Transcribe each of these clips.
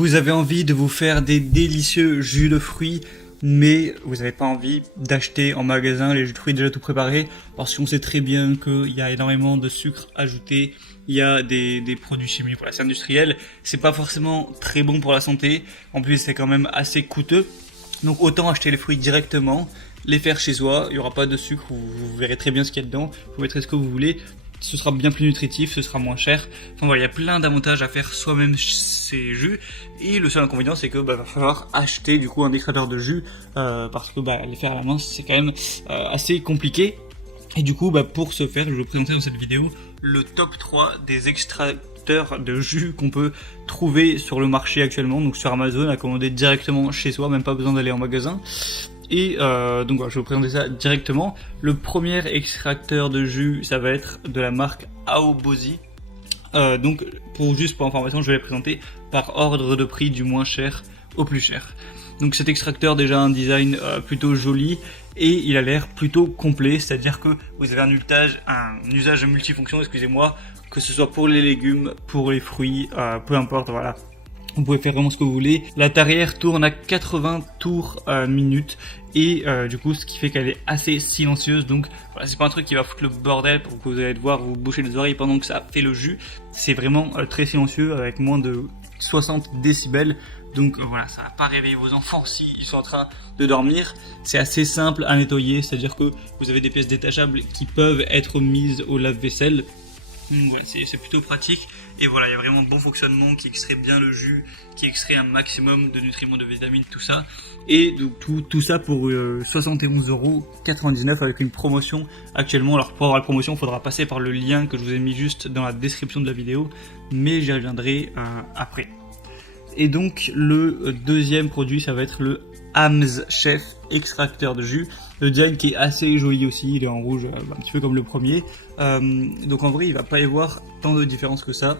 Vous avez envie de vous faire des délicieux jus de fruits, mais vous n'avez pas envie d'acheter en magasin les jus de fruits déjà tout préparés, parce qu'on sait très bien qu'il y a énormément de sucre ajouté, il y a des produits chimiques, voilà, c'est industriel, c'est pas forcément très bon pour la santé, en plus c'est quand même assez coûteux, donc autant acheter les fruits directement, les faire chez soi, il n'y aura pas de sucre, vous verrez très bien ce qu'il y a dedans, vous mettrez ce que vous voulez, ce sera bien plus nutritif, ce sera moins cher. Enfin voilà, il y a plein d'avantages à faire soi-même ces jus. Et le seul inconvénient, c'est que va falloir acheter du coup un extracteur de jus parce que les faire à la main, c'est quand même assez compliqué. Et du coup, pour ce faire, je vais vous présenter dans cette vidéo le top 3 des extracteurs de jus qu'on peut trouver sur le marché actuellement, donc sur Amazon, à commander directement chez soi, même pas besoin d'aller en magasin. Et donc voilà, je vais vous présenter ça directement. Le premier extracteur de jus, ça va être de la marque Aobozy. Donc juste pour information, je vais les présenter par ordre de prix du moins cher au plus cher. Donc cet extracteur déjà un design plutôt joli et il a l'air plutôt complet, c'est-à-dire que vous avez un usage multifonction, excusez-moi, que ce soit pour les légumes, pour les fruits, peu importe, voilà. Vous pouvez faire vraiment ce que vous voulez. La tarière tourne à 80 tours minute et du coup ce qui fait qu'elle est assez silencieuse, donc voilà, c'est pas un truc qui va foutre le bordel pour que vous allez devoir vous boucher les oreilles pendant que ça fait le jus. C'est vraiment très silencieux avec moins de 60 décibels, donc voilà, ça va pas réveiller vos enfants s'ils sont en train de dormir. C'est assez simple à nettoyer, c'est à dire que vous avez des pièces détachables qui peuvent être mises au lave-vaisselle. Donc voilà, c'est plutôt pratique et voilà, il y a vraiment bon fonctionnement qui extrait bien le jus, qui extrait un maximum de nutriments, de vitamines, tout ça. Et donc tout ça pour 71,99€ avec une promotion actuellement. Alors pour avoir la promotion, il faudra passer par le lien que je vous ai mis juste dans la description de la vidéo, mais j'y reviendrai après. Et donc le deuxième produit, ça va être le Hamm's Chef extracteur de jus. Le design qui est assez joli aussi, il est en rouge, un petit peu comme le premier. Donc en vrai, il va pas y avoir tant de différence que ça.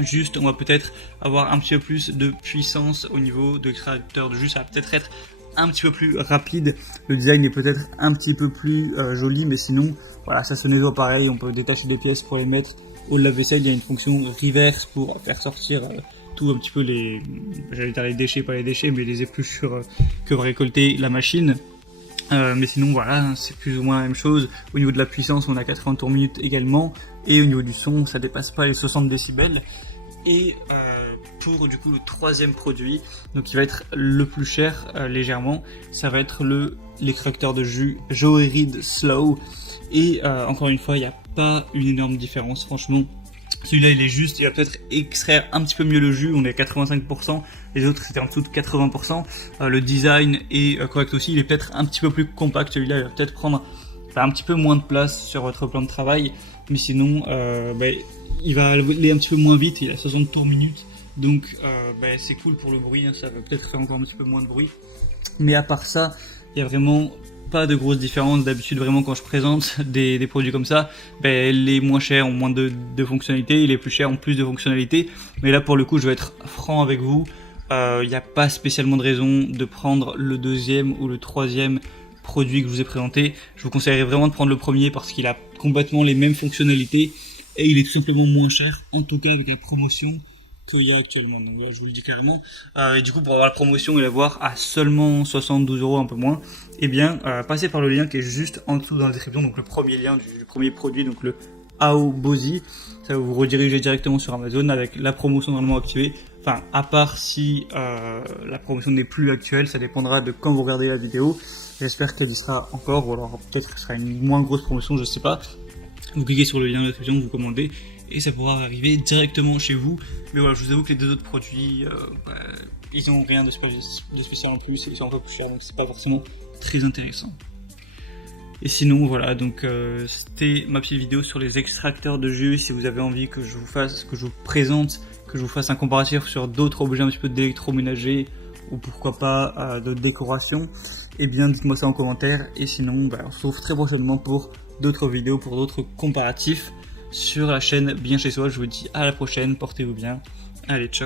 Juste, on va peut-être avoir un petit peu plus de puissance au niveau de l'extracteur de jus. Ça va peut-être être un petit peu plus rapide. Le design est peut-être un petit peu plus joli, mais sinon, voilà, ça se nettoie pareil. On peut détacher des pièces pour les mettre au lave-vaisselle. Il y a une fonction reverse pour faire sortir tout un petit peu j'allais dire les déchets, pas les déchets, mais les épluchures que va récolter la machine. Mais sinon voilà, c'est plus ou moins la même chose. Au niveau de la puissance, on a 80 tours minute également, et au niveau du son, ça dépasse pas les 60 décibels. Et pour du coup le troisième produit, donc qui va être le plus cher légèrement, ça va être l'extracteur de jus Joe-Reed Slow. Et encore une fois, il n'y a pas une énorme différence, franchement. Celui-là il est juste, il va peut-être extraire un petit peu mieux le jus, on est à 85%, les autres c'était en dessous de 80%, le design est correct aussi, il est peut-être un petit peu plus compact, celui-là il va peut-être prendre un petit peu moins de place sur votre plan de travail, mais sinon il va aller un petit peu moins vite, il a 60 tours minute, donc c'est cool pour le bruit, hein, ça va peut-être faire encore un petit peu moins de bruit, mais à part ça, il y a vraiment pas de grosses différences. D'habitude vraiment quand je présente des produits comme ça, les moins chers ont moins de fonctionnalités et les plus chers ont plus de fonctionnalités, mais là pour le coup je vais être franc avec vous, il n'y a pas spécialement de raison de prendre le deuxième ou le troisième produit que je vous ai présenté. Je vous conseillerais vraiment de prendre le premier parce qu'il a complètement les mêmes fonctionnalités et il est tout simplement moins cher, en tout cas avec la promotion qu'il y a actuellement, donc là, je vous le dis clairement. Et du coup pour avoir la promotion et l'avoir à seulement 72€, un peu moins, et bien passez par le lien qui est juste en dessous dans la description, donc le premier lien du premier produit, donc le Aobozy, ça va vous rediriger directement sur Amazon avec la promotion normalement activée, enfin à part si la promotion n'est plus actuelle, ça dépendra de quand vous regardez la vidéo, j'espère qu'elle y sera encore, ou alors peut-être que ce sera une moins grosse promotion, je sais pas. Vous cliquez sur le lien de la description, vous commandez, et ça pourra arriver directement chez vous. Mais voilà, je vous avoue que les deux autres produits, ils n'ont rien de spécial en plus, et ils sont un peu plus chers, donc c'est pas forcément très intéressant. Et sinon voilà, donc c'était ma petite vidéo sur les extracteurs de jus. Si vous avez envie que je vous présente, que je vous fasse un comparatif sur d'autres objets un petit peu d'électroménager, ou pourquoi pas de décoration, eh bien dites-moi ça en commentaire, et sinon on se retrouve très prochainement pour d'autres vidéos, pour d'autres comparatifs sur la chaîne Bien Chez Soi. Je vous dis à la prochaine, portez-vous bien, allez ciao.